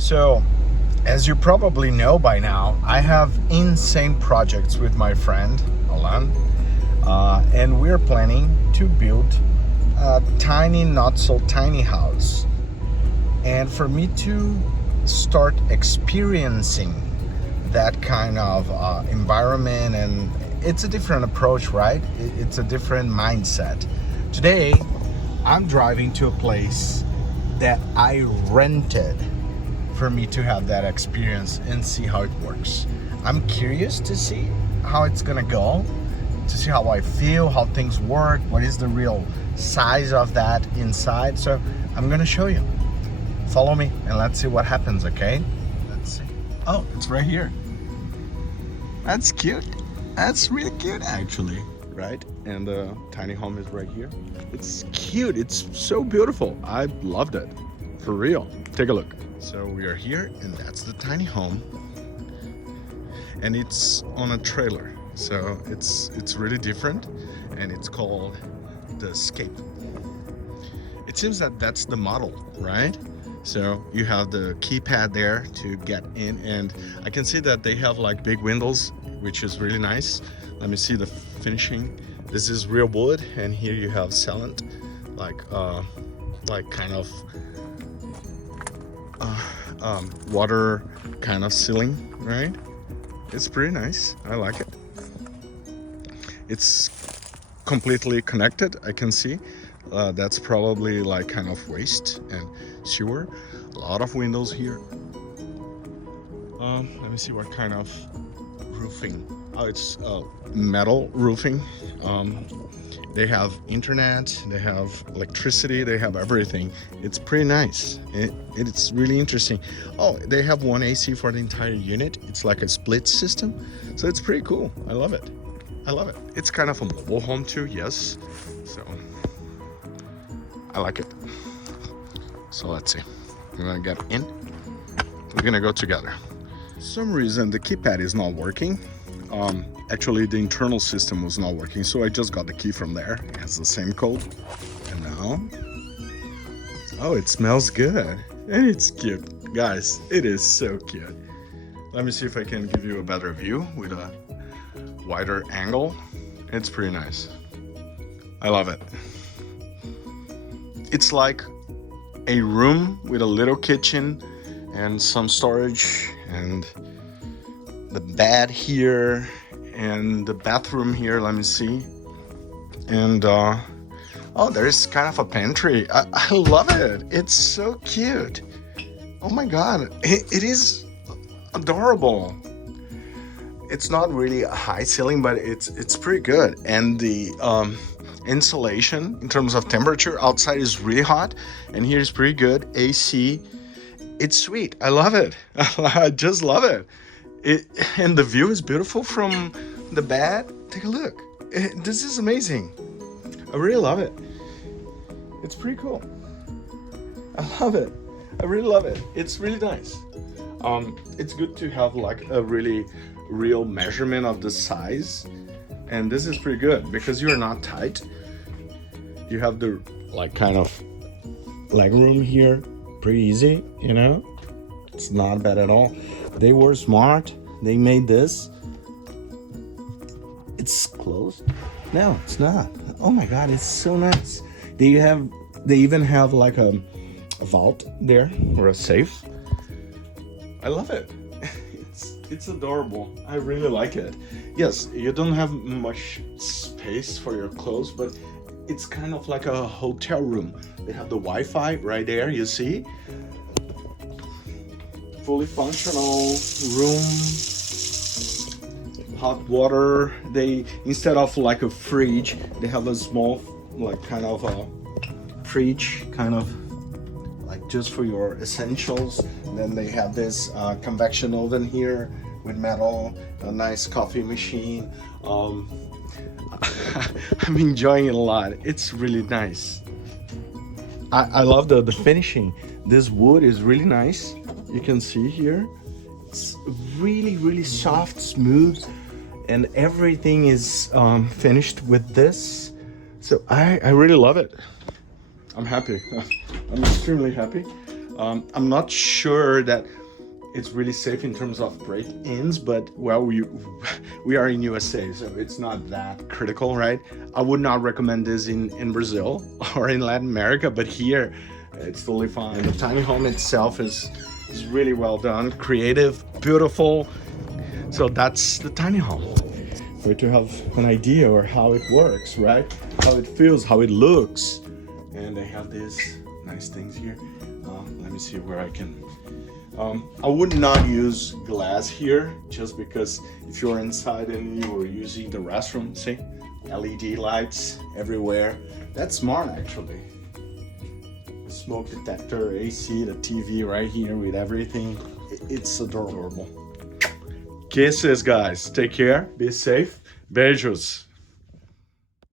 So, as you probably know by now, I have insane projects with my friend Alan, and we're planning to build a tiny, not so tiny house. And for me to start experiencing that kind of environment, and it's a different approach, right? It's a different mindset. Today, I'm driving to a place that I rented for me to have that experience and see how it works. I'm curious to see how it's gonna go, to see how I feel, how things work, what is the real size of that inside. So I'm gonna show you. Follow me and let's see what happens, okay? Let's see. Oh, it's right here. That's cute. That's really cute actually, right? And the tiny home is right here. It's cute. It's so beautiful. I loved it. For real. Take a look. So we are here and that's the tiny home. And it's on a trailer. So it's really different and it's called the Escape. It seems that that's the model, right? So you have the keypad there to get in, and I can see that they have like big windows, which is really nice. Let me see the finishing. This is real wood, and here you have sealant, like kind of water kind of ceiling, right? It's pretty nice. I like it. It's completely connected. I can see that's probably like kind of waste and sewer. A lot of windows here. Let me see what kind of roofing. Oh, it's metal roofing. They have internet, they have electricity, they have everything. It's pretty nice. It's really interesting. Oh, they have one AC for the entire unit. It's like a split system, so it's pretty cool. I love it. I love it. It's kind of a mobile home too, yes. So I like it. So let's see. We're gonna get in. We're gonna go together. For some reason the keypad is not working. Actually the internal system was not working, so I just got the key from there. It has the same code. And now, oh, it smells good and it's cute, guys. It is so cute. Let me see if I can give you a better view with a wider angle. It's pretty nice. I love it. It's like a room with a little kitchen and some storage, and the bed here and the bathroom here. Let me see. And oh, there's kind of a pantry. I love it. It's so cute. Oh my god, it is adorable. It's not really a high ceiling, but it's pretty good. And the insulation in terms of temperature outside is really hot, and here is pretty good. AC, it's sweet. I love it. I just love it. And the view is beautiful from the bed. Take a look. This is amazing. I really love it. It's pretty cool. I love it. I really love it. It's really nice. It's good to have like a really real measurement of the size, and this is pretty good because you're not tight. You have the like kind of leg room here, pretty easy, you know. It's not bad at all. They were smart. They made this. It's closed. No, it's not. Oh my god, it's so nice. They even have like a vault there, or a safe. I love it. It's adorable. I really like it. Yes, you don't have much space for your clothes, but it's kind of like a hotel room. They have the Wi-Fi right there, you see? Fully functional room. Hot water. They, instead of like a fridge, they have a small, like kind of a fridge, kind of like just for your essentials. And then they have this convection oven here with metal, a nice coffee machine. I'm enjoying it a lot. It's really nice. I love the finishing. This wood is really nice. You can see here. It's really, really soft, smooth, and everything is finished with this. So I really love it. I'm happy. I'm extremely happy. I'm not sure that it's really safe in terms of break-ins, but well, we are in USA, so it's not that critical, right? I would not recommend this in Brazil or in Latin America, but here it's totally fine. And the tiny home itself is really well done, creative, beautiful. So that's the tiny home. For you to have an idea or how it works, right? How it feels, how it looks. And they have these nice things here. Let me see where I can. I would not use glass here just because if you're inside and you were using the restroom, see, LED lights everywhere. That's smart actually. Smoke detector, AC, the TV right here with everything. It's adorable. Kisses, guys. Take care. Be safe. Beijos.